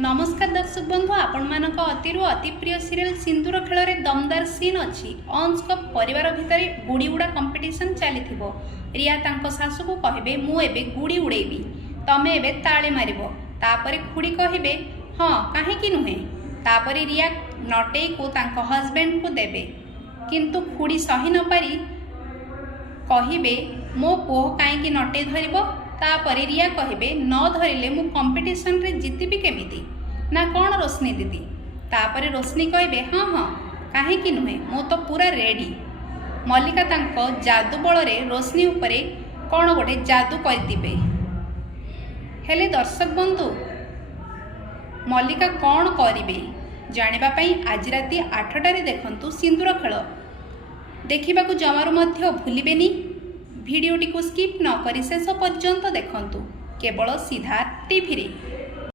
नमस्कार दर्शक बंधु आपण मानक अति प्रिय सीरियल सिंदूर खेल रे दमदार सीन अच्छी अंश को परिवार भितर गुड़ी उड़ा कंपटीशन चली रिया तांको सासु को कहबे मु एबे गुड़ी उड़ेबी तमे एबे ताले मारिबो तापरे खुड़ी कहबे हाँ काहेकि नुहे तापरे रिया नटेई को तांको हस्बैंड को देबे किंतु खुड़ी सही न पारी कहबे मो पुओ काहेकि नटे धरिबो तापरे रिया कहबे न धरिले मु कंपटीशन रे जीतिबी केमिति ना कौन रोशनी दीदी तापरे रोशनी कहबे हाँ हाँ काहेकि नुहे मु तो पूरा रेडी मल्लिका तांको जादू बल रे रोशनी उपरे कौन गोटे जादू करदिबे हेले दर्शक बंधु मल्लिका कौन करिबे जानिबा पई आज राति 8टारे देखंतु सिंदूर खेल देखिबाकू जमारू मध्य भूलिबेनी भिडियोटी को स्किप न करी शेष पर्यंत देखंतु केवल सिद्धार्थ टीवी रे।